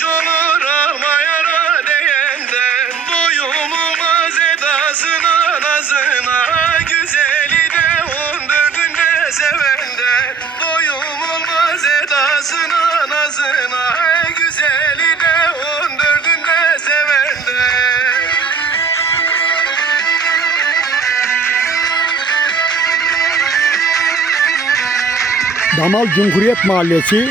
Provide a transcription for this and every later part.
Boş olur ağlayana değenden. Boyumumuz edasına Güzeli de on dördünde sevenden. Boyumumuz edasına nazına. Güzeli de on dördünde sevenden. Damal Cumhuriyet Mahallesi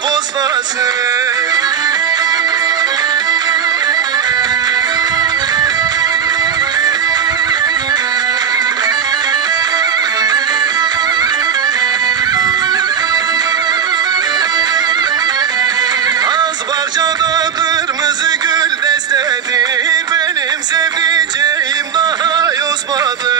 father.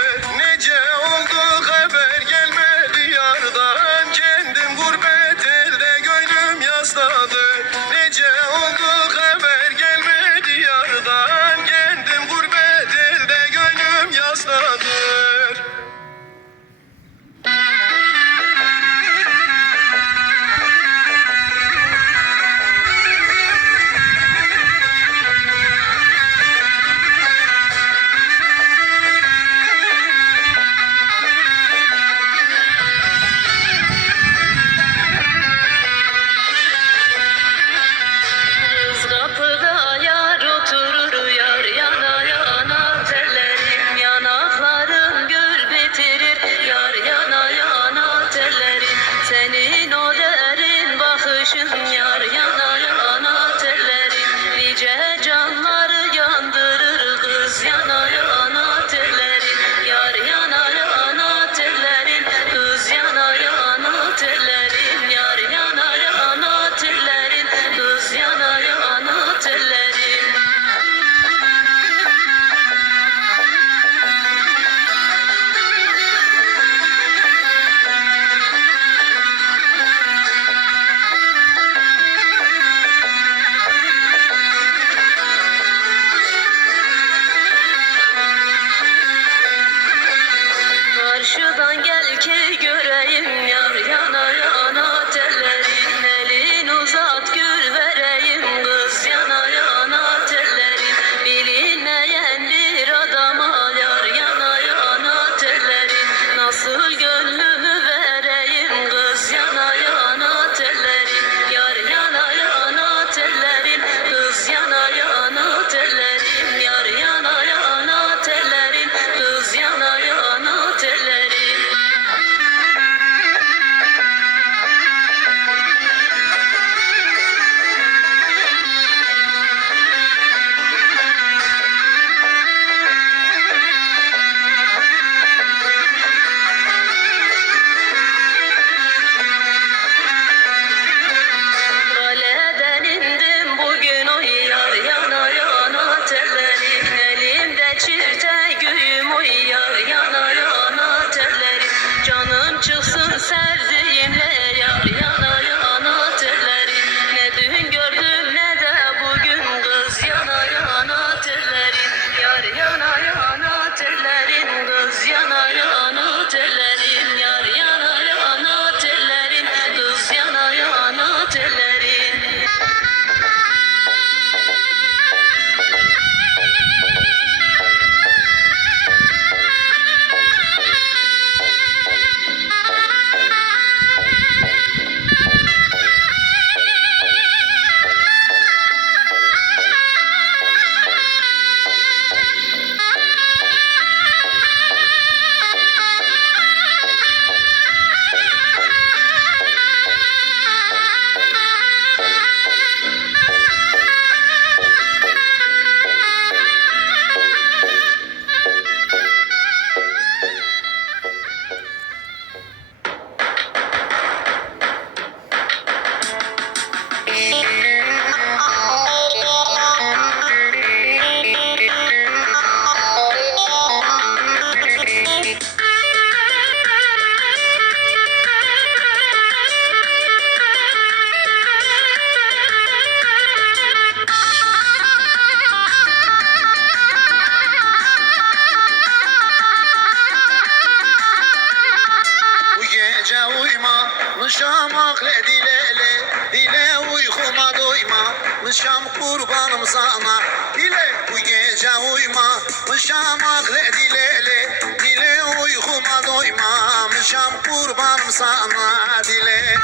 Uyumamışam akle dilele Dile uykuma doymamışam kurbanım sana Dile bu gece uyumamışam akle dilele Dile uykuma doymamışam kurbanım sana Dile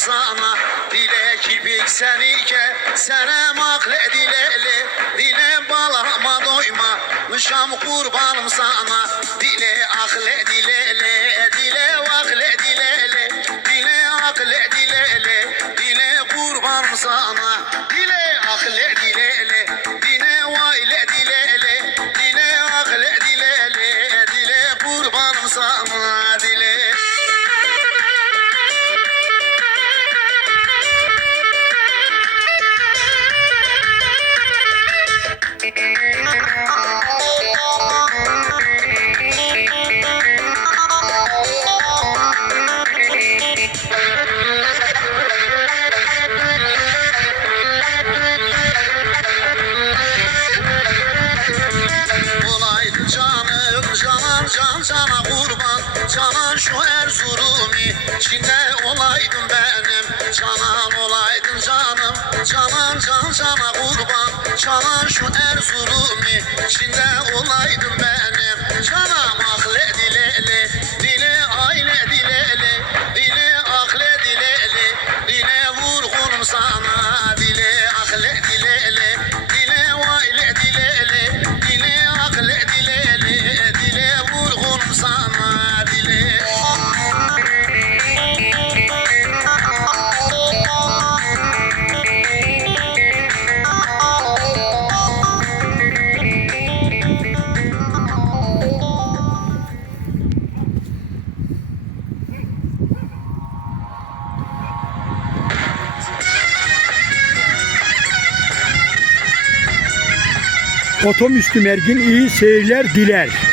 sana Dile kirpik senike senem akle dilele Dile balama doyma Mışam kurbanım sana. Dile akle dilele Dile akle dilele Dile akle dilele Dile kurbanım sana. Dile akle dilele Canan şu Erzurum'i. İçinde olaydın benim. Canan olaydın canım. Canan can cana kurban. Canan şu Erzurum'i. İçinde olaydın benim. Canam akle dilele dile aile dilele Dile akle dilele dile vurgunum sana Otobüslü Mergin iyi seyirler diler.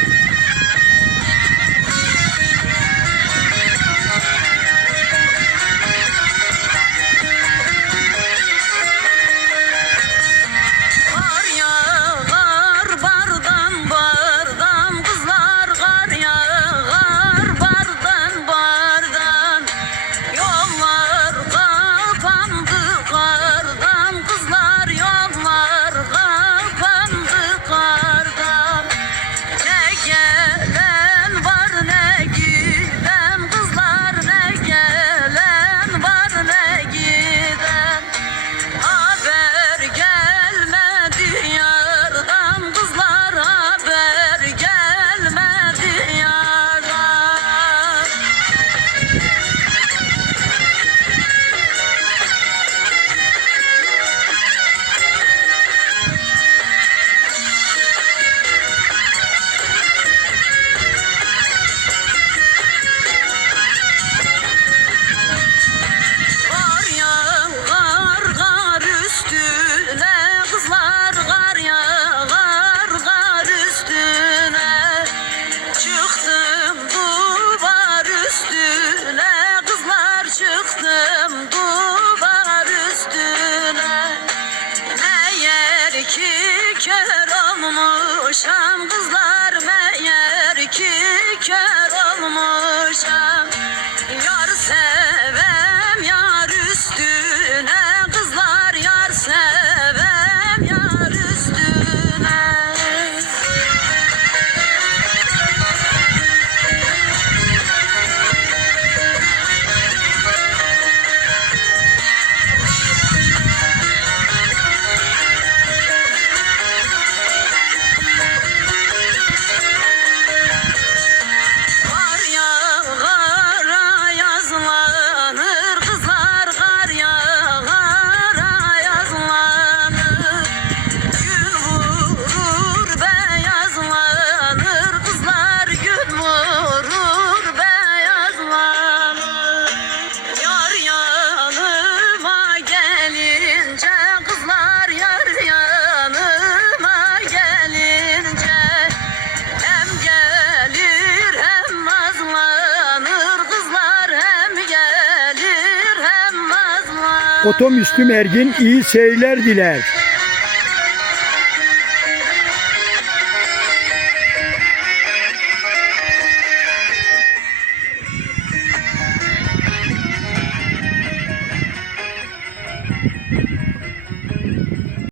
Oto Müslüm Ergin iyi seyirler diler.